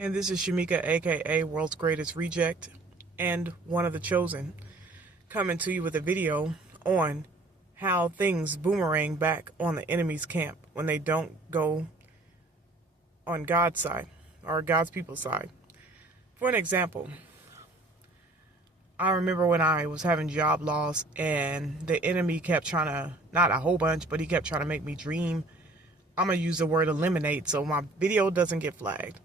And this is Shamika, aka World's Greatest Reject, and one of the chosen, coming to you with a video on how things boomerang back on the enemy's camp when they don't go on God's side or God's people's side. For an example, I remember when I was having job loss and the enemy kept trying to, not a whole bunch, but he kept trying to make me dream. I'm going to use the word eliminate so my video doesn't get flagged.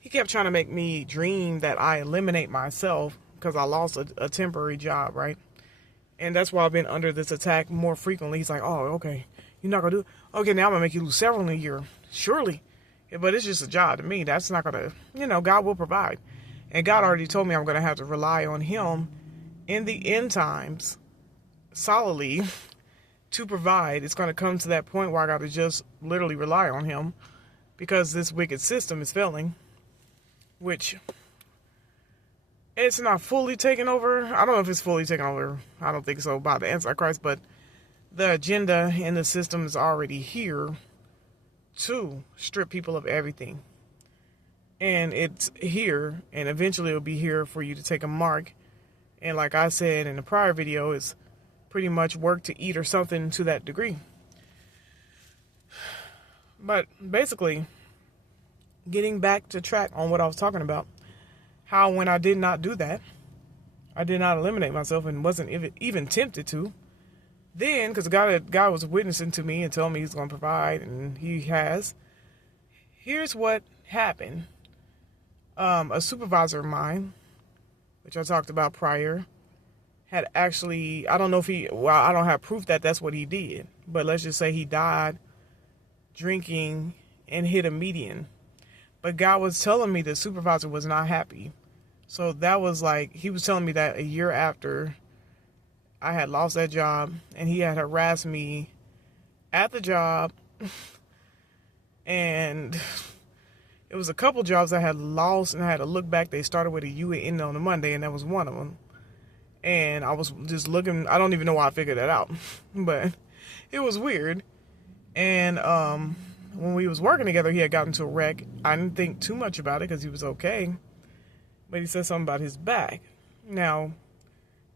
He kept trying to make me dream that I eliminate myself because I lost a temporary job, right? And that's why I've been under this attack more frequently. He's like, oh, okay, you're not going to do it? Okay, now I'm going to make you lose several in a year. Surely. Yeah, but it's just a job to me. That's not going to, God will provide. And God already told me I'm going to have to rely on him in the end times solidly to provide. It's going to come to that point where I got to just literally rely on him because this wicked system is failing. Which it's not fully taken over. I don't know if it's fully taken over. I don't think so by the Antichrist, but the agenda in the system is already here to strip people of everything. And it's here, and eventually it'll be here for you to take a mark. And like I said in the prior video, it's pretty much work to eat or something to that degree. But basically, getting back to track on what I was talking about, how when I did not do that, I did not eliminate myself and wasn't even tempted to, then, because God was witnessing to me and telling me he's going to provide, and he has, here's what happened. A supervisor of mine, which I talked about prior, had actually, I don't know if I don't have proof that that's what he did, but let's just say he died drinking and hit a median. But God was telling me the supervisor was not happy. So that was like, he was telling me that a year after I had lost that job and he had harassed me at the job. And it was a couple jobs I had lost and I had to look back. They started with a U and ended on a Monday, and that was one of them. And I was just looking, I don't even know why I figured that out, but it was weird. And, when we was working together, he had gotten into a wreck. I didn't think too much about it because he was okay. But he said something about his back. Now,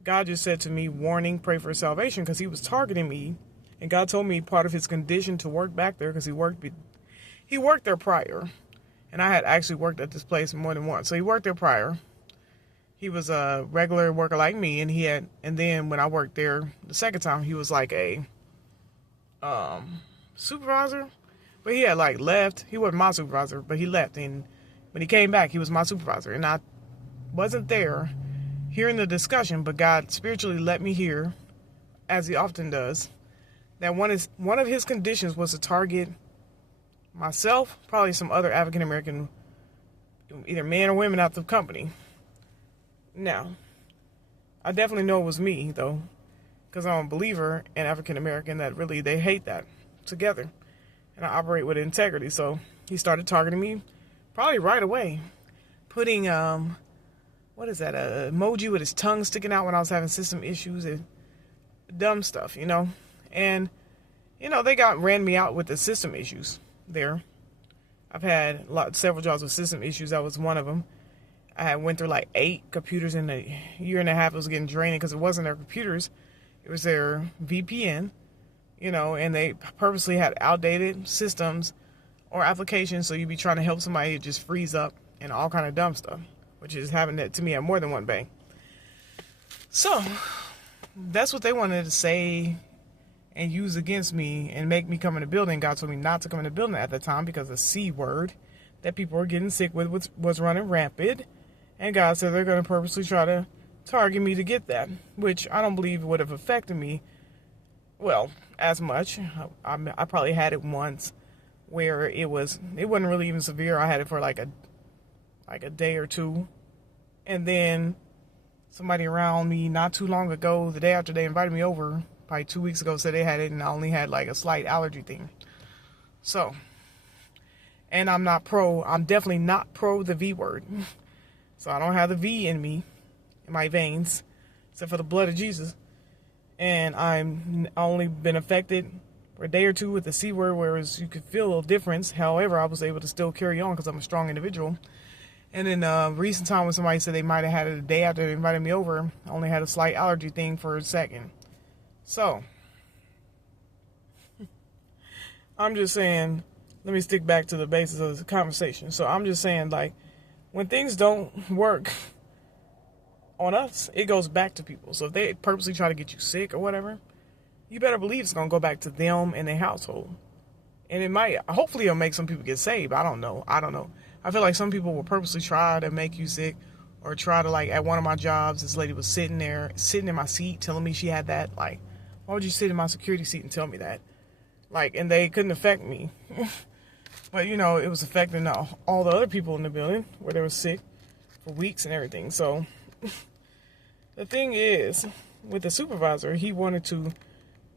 God just said to me, warning, pray for salvation, because he was targeting me. And God told me part of his condition to work back there, because he worked there prior. And I had actually worked at this place more than once. So he worked there prior. He was a regular worker like me. And then when I worked there the second time, he was like a supervisor. But he had left. He wasn't my supervisor, but he left. And when he came back, he was my supervisor. And I wasn't there hearing the discussion, but God spiritually let me hear, as he often does, that one of his conditions was to target myself, probably some other African American, either men or women out the company. Now, I definitely know it was me, though, because I'm a believer in African American that really, they hate that together. And I operate with integrity. So he started targeting me probably right away. Putting, what is that, a emoji with his tongue sticking out when I was having system issues and dumb stuff, And, they ran me out with the system issues there. I've had several jobs with system issues. That was one of them. I had went through 8 computers in a year and a half. It was getting draining because it wasn't their computers. It was their VPN. And they purposely had outdated systems or applications, so you'd be trying to help somebody just freeze up and all kind of dumb stuff, which is happening to me at more than one bank. So that's what they wanted to say and use against me and make me come in the building. God told me not to come in the building at the time because the C word that people were getting sick with was running rampant. And God said they're going to purposely try to target me to get that, which I don't believe would have affected me well as much. I probably had it once where it wasn't really even severe. I had it for like a day or two, and then somebody around me not too long ago, the day after they invited me over, probably 2 weeks ago, said they had it and I only had a slight allergy thing. So, and I'm definitely not pro the V word. So I don't have the V in me, in my veins, except for the blood of Jesus. And I'm only been affected for a day or two with the C word, whereas you could feel a little difference. However, I was able to still carry on because I'm a strong individual. And then recent time when somebody said they might have had it a day after they invited me over, I only had a slight allergy thing for a second. So, I'm just saying, let me stick back to the basis of the conversation. So I'm just saying, like, when things don't work on us, it goes back to people. So if they purposely try to get you sick or whatever, you better believe it's going to go back to them and their household. And it might, hopefully it'll make some people get saved. I don't know. I feel like some people will purposely try to make you sick, or try to, like, at one of my jobs, this lady was sitting in my seat telling me she had that. Like, why would you sit in my security seat and tell me that? Like, and they couldn't affect me. But, you know, it was affecting all the other people in the building where they were sick for weeks and everything. So the thing is, with the supervisor, he wanted to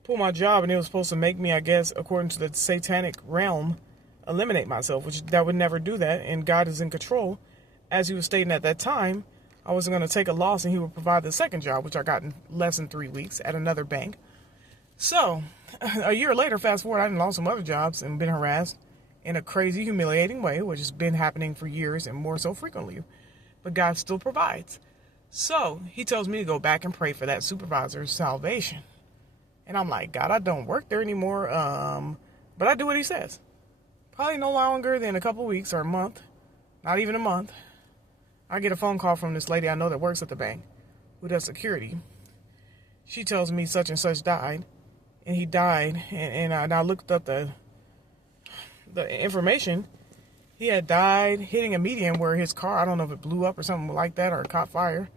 pull my job, and it was supposed to make me, I guess, according to the satanic realm, eliminate myself, which that would never do that. And God is in control. As he was stating at that time, I wasn't going to take a loss, and he would provide the second job, which I got in less than 3 weeks at another bank. So a year later, fast forward, I done lost some other jobs and been harassed in a crazy, humiliating way, which has been happening for years and more so frequently. But God still provides. So he tells me to go back and pray for that supervisor's salvation. And I'm like, God, I don't work there anymore. But I do what he says. Probably no longer than a couple weeks or a month. Not even a month. I get a phone call from this lady I know that works at the bank, who does security. She tells me such and such died. And he died. And I looked up the information. He had died hitting a median where his car, I don't know if it blew up or something like that, or it caught fire,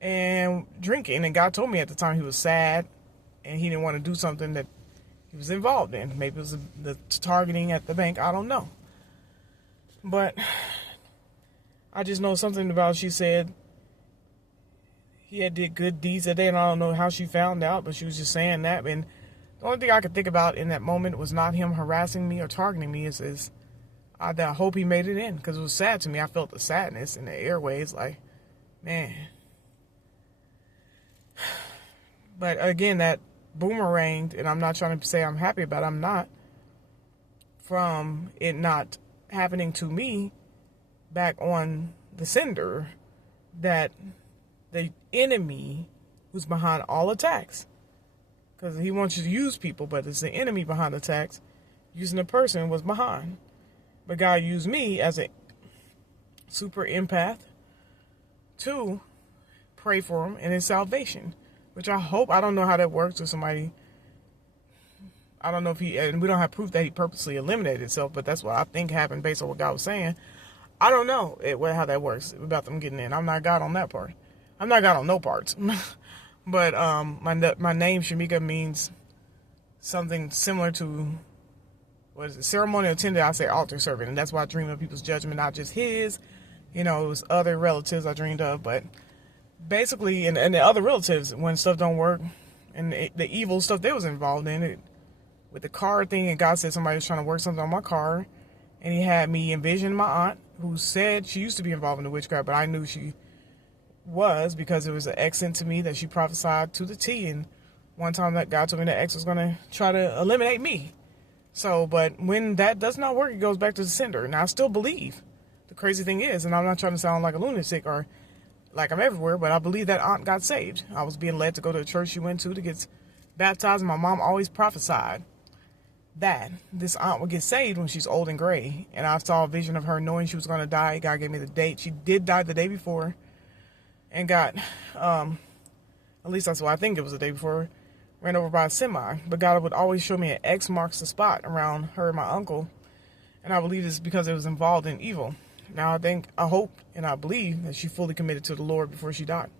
and drinking. And God told me at the time he was sad and he didn't want to do something that he was involved in. Maybe it was the targeting at the bank. I don't know. But I just know something about, she said he had did good deeds that day, and I don't know how she found out, but she was just saying that. And the only thing I could think about in that moment was not him harassing me or targeting me. I hope he made it in, because it was sad to me. I felt the sadness in the airways, like, man. But again, that boomeranged, and I'm not trying to say I'm happy about it. I'm not. From it not happening to me back on the sender, that the enemy who's behind all attacks, because he wants you to use people, but it's the enemy behind the attacks. Using a person was behind. But God used me as a super empath to pray for him and his salvation, which I hope, I don't know how that works with somebody. I don't know if and we don't have proof that he purposely eliminated himself, but that's what I think happened based on what God was saying. I don't know how that works about them getting in. I'm not God on that part. I'm not God on no parts. But my name, Shamika, means something similar to, what is it, ceremonial attendant. I say altar servant, and that's why I dream of people's judgment, not just his. You know, it was other relatives I dreamed of, but basically, and the other relatives, when stuff don't work, and the evil stuff they was involved in it, with the car thing, and God said somebody was trying to work something on my car, and he had me envision my aunt, who said she used to be involved in the witchcraft, but I knew she was, because it was an accent to me that she prophesied to the T. And one time that God told me that ex was going to try to eliminate me. So, but when that does not work, it goes back to the sender. And I still believe. The crazy thing is, and I'm not trying to sound like a lunatic or like I'm everywhere, but I believe that aunt got saved. I was being led to go to a church she went to get baptized, and my mom always prophesied that this aunt would get saved when she's old and gray. And I saw a vision of her knowing she was going to die. God gave me the date. She did die the day before, and got, at least that's what I think it was, the day before, ran over by a semi. But God would always show me an X marks the spot around her and my uncle. And I believe it's because it was involved in evil. Now I hope, and I believe that she fully committed to the Lord before she died.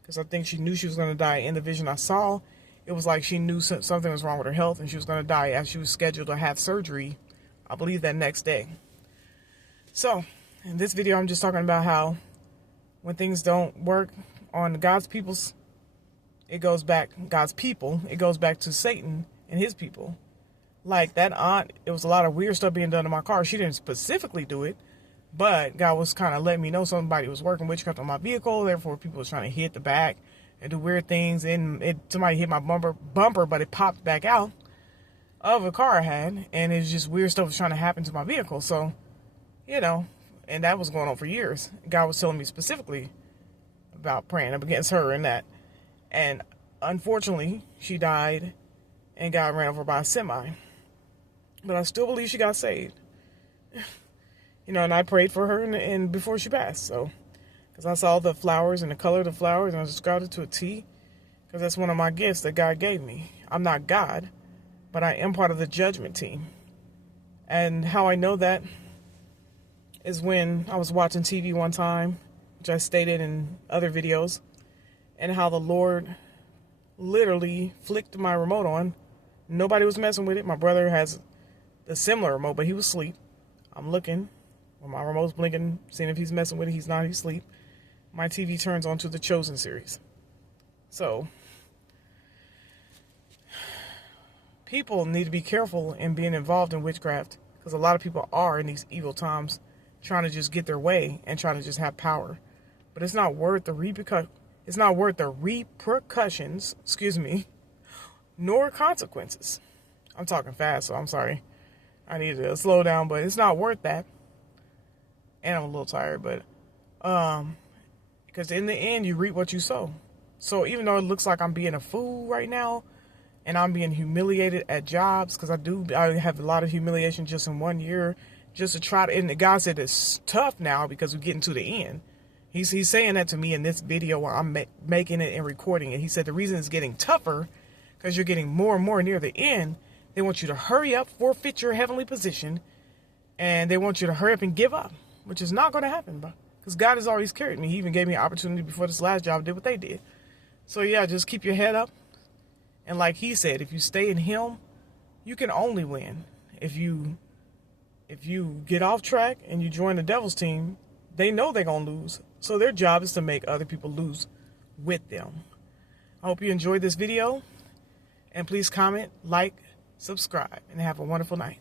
Because I think she knew she was going to die. In the vision I saw, it was like she knew something was wrong with her health, and she was going to die as she was scheduled to have surgery, I believe, that next day. So, in this video, I'm just talking about how when things don't work on God's people, it goes back to Satan and his people. Like that aunt, it was a lot of weird stuff being done to my car. She didn't specifically do it, but God was kind of letting me know somebody was working witchcraft on my vehicle. Therefore, people was trying to hit the back and do weird things. And somebody hit my bumper, but it popped back out of a car I had. And it's just weird stuff was trying to happen to my vehicle. So, you know, And that was going on for years. God was telling me specifically about praying up against her and that. And unfortunately, she died and got ran over by a semi. But I still believe she got saved. You know, and I prayed for her and before she passed. So, because I saw the flowers and the color of the flowers, and I described it to a T. Because that's one of my gifts that God gave me. I'm not God, but I am part of the judgment team. And how I know that is when I was watching TV one time, which I stated in other videos, and how the Lord literally flicked my remote on. Nobody was messing with it. My brother has a similar remote, but he was asleep. I'm looking. When my remote's blinking, seeing if he's messing with it. He's not. He's asleep. My TV turns on to the Chosen series. So, people need to be careful in being involved in witchcraft, because a lot of people are in these evil times trying to just get their way and trying to just have power. But it's not worth the repercussions, nor consequences. I'm talking fast, so I'm sorry. I need to slow down, but it's not worth that. And I'm a little tired, but because in the end, you reap what you sow. So even though it looks like I'm being a fool right now, and I'm being humiliated at jobs, because I have a lot of humiliation just in 1 year, just to try to, and the guy said it's tough now because we're getting to the end. He's saying that to me in this video while I'm making it and recording it. He said the reason it's getting tougher because you're getting more and more near the end. They want you to hurry up, forfeit your heavenly position, and they want you to hurry up and give up, which is not going to happen, bro. Because God has always carried me. He even gave me an opportunity before this last job did what they did. So yeah, just keep your head up. And like he said, if you stay in him, you can only win. If you get off track and you join the devil's team, they know they're going to lose. So their job is to make other people lose with them. I hope you enjoyed this video. And please comment, like, subscribe, and have a wonderful night.